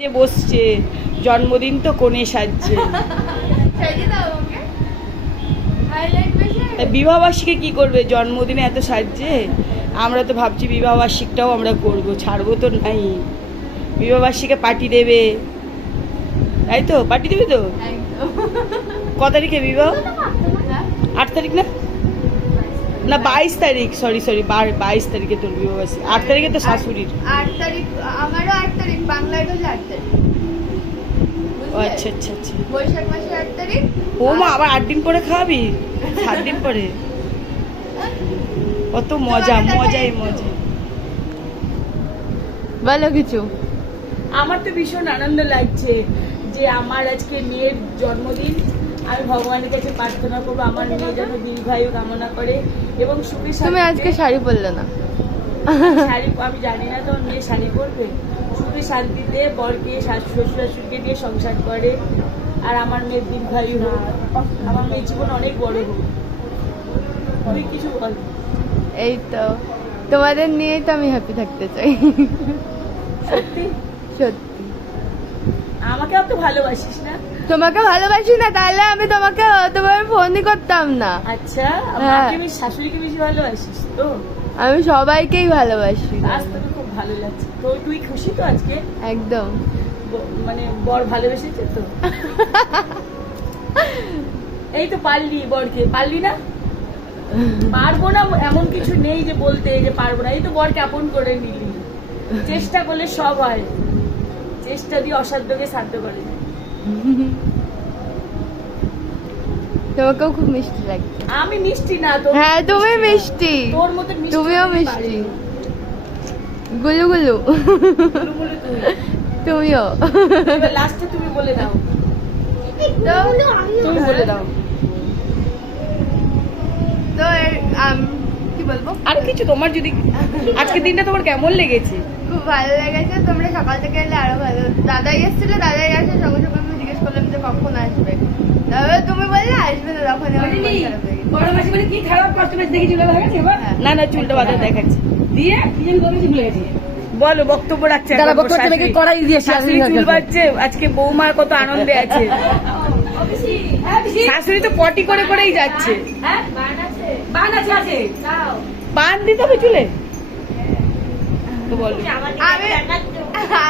যে বসছে জন্মদিন তো কোণে সাজছে। বিবাহবার্ষিকে কি করবে? জন্মদিনে এত সাজছে? আমরা তো ভাবছি বিবাহবার্ষিকটাও আমরা করব ছাড়বো তো নাই। বিবাহবার্ষিকে পার্টি দেবে। তাই তো? পার্টি দেবে তো? ক তারিখে বিবাহ? আট তারিখ না? না বাইশ তারিখ সরি সরি বাইশ তারিখে তোর আট তারিখে তো শাশুড়ির। আট তারিখ আমারও আট তারিখ বাংলায় তো আট তারিখ। ও আচ্ছা আচ্ছা আচ্ছা। বৈশাখ মাসে আট তারিখ ও মা আবার আট দিন পরে খাওয়াবি সাত দিন পরে। কত মজা মজাই মজা। বলো কিছু। আমার তো ভীষণ আনন্দ লাগছে যে আমার আজকে মেয়ের জন্মদিন। আমি ভগবানের কাছে প্রার্থনা করব আমার মেয়ে যেন দীর্ঘায়ু কামনা করে এবং সুখী তুমি আজকে শাড়ি পরলে না। শাড়ি আমি জানি না তো মেয়ে শাড়ি পরবে। সুখী শান্তিতে বরকে শ্বশুর শাশুড়িকে দিয়ে সংসার করে। আর আমার মেয়ের দীর্ঘায়ু হোক। আমার মেয়ের জীবন অনেক বড় হোক। তুই কিছু বল। এই তো তোমাদের নিয়েই তো আমি হ্যাপি থাকতে চাই। সত্যি? সত্যি। আমাকে অত ভালোবাসিস না? তোমাকে ভালোবাসি না তাহলে আমি তোমাকে তোমার ফোনই করতাম না। আচ্ছা হ্যাঁ। মাকে শাশুড়িকে বেশি ভালোবাসিস তো? আমি সবাইকেই ভালোবাসি। আজ তোকে খুব ভালো লাগছে। তো তুই খুশি তো আজকে? একদম। মানে বর ভালোবেসেছে তো? এই তো পারলি বরকে। পারলি না? পারব না এমন কিছু নেই যে বলতে যে পারব না। এই তো বরকে আপন করে নিলি। চেষ্টা করলে সব হয়। চেষ্টা দিয়ে অসাধ্যকে সাধ্য করে তোমাকেও খুব মিষ্টি লাগছে। আমি মিষ্টি না তো হ্যাঁ তুমি মিষ্টি তোর মতো মিষ্টি তুমিও মিষ্টি। গুলু গুলু। তুমিও। লাস্টে তুমি বলে দাও। তুমি বলে দাও। তো কি বলব? আর কিছু তোমার যদি আজকে দিনটা তোমার কেমন লেগেছে? খুব ভালো লেগেছে তোমরা সকাল থেকে এলে আরও ভালো। দাদাই এসেছিল দাদাই আসে সঙ্গে সঙ্গে আমি জিজ্ঞেস করলাম যে কখন আসবে। তবে তুমি বললে আসবে তো তখন হয়ে। বড় মাসি বলে কি খারাপ কষ্ট পেয়েছে? দেখি চুলে দেখা গেছে এবার হ্যাঁ। না না চুলটা বাজার দেখাচ্ছি। দিয়ে কি যেন করেছি ভুলে গেছি। বলো বক্তব্য রাখছে এখন বক্তব্য শাশুড়ি। নাকি কড়াই দিয়েছে, শাশুড়ি চুল। বাজছে আজকে বৌমা কত আনন্দে আছে। শাশুড়ি তো পটি করে করেই যাচ্ছে। বান আছে আছে। পান দিতে হবে চুলে? তো বলো। আমি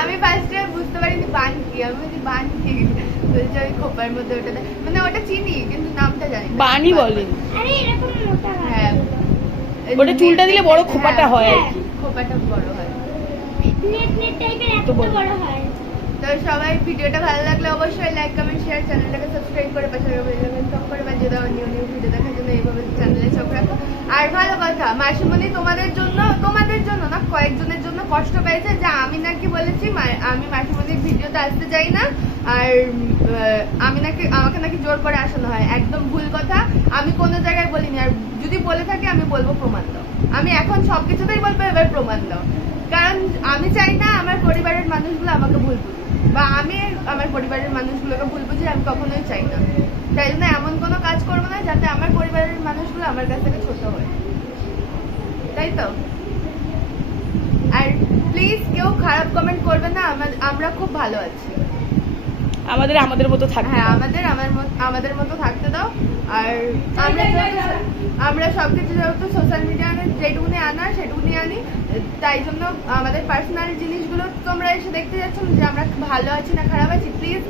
আমি ফার্স্টে বুঝতে পারিনি বান কি। আমি বলছি বান কি? বলছে ওই খোপার মধ্যে ওটা মানে ওটা চিনি কিন্তু নামটা জানি। বানই বলে। হ্যাঁ। ওটা চুলটা দিলে বড় খোপাটা হয়। আর কি। খোপাটা বড় হয়। তো সবাই ভিডিওটা ভালো লাগলে অবশ্যই লাইক কমেন্ট শেয়ার চ্যানেলটাকে সাবস্ক্রাইব করে পাশে টপ করে বাজিয়ে দাও নিউ নিউ ভিডিও দেখার জন্য এইভাবে চ্যানেলে চোখ রাখো। আর ভালো কথা, মাসিমণি তোমাদের জন্য তোমাদের জন্য না, কয়েকজনের জন্য কষ্ট পেয়েছে যে আমি নাকি বলেছি আমি মাসিমণির ভিডিওতে আসতে চাই না। আর আমি নাকি, আমাকে নাকি জোর করে আসানো হয়, একদম ভুল কথা। আমি কোনো জায়গায় বলিনি, আর যদি বলে থাকি আমি বলব প্রমাণ দাও। আমি এখন সবকিছুতেই বলব, এবার প্রমাণ দাও। কারণ আমি চাই না আমার পরিবারের মানুষগুলো আমাকে ভুল বুঝে বা আমি আমার পরিবারের মানুষগুলোকে ভুল বুঝি, আমি কখনোই চাই না। তাই জন্য এমন কোনো কাজ করব না যাতে আমার পরিবারের মানুষগুলো আমার কাছ থেকে ছোট হয়। তাই তো? আর প্লিজ কেউ খারাপ কমেন্ট করবে না আমার- আমরা খুব ভালো আছি। আমাদের আমাদের মতো থাকবে হ্যাঁ আমাদের আমার আমাদের মতো থাকতে দাও। আর আমরা আমরা সবকিছু যেহেতু সোশ্যাল মিডিয়াতে যেটুকুনি আনা সেটুকুনি আনি। তাই জন্য আমাদের পার্সোনাল জিনিসগুলো তোমরা এসে দেখতে যাচ্ছ যে আমরা ভালো আছি না খারাপ আছি। প্লিজ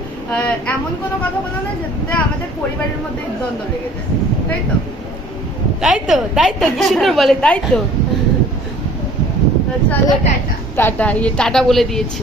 এমন কোনো কথা বলো না যাতে আমাদের পরিবারের মধ্যে দ্বন্দ্ব লেগে যায়। তাই তো? তাই তো তাই তো কি সুন্দর বলে তাই তো। তো টাটা। টাটা ইয়ে টাটা বলে দিয়েছে।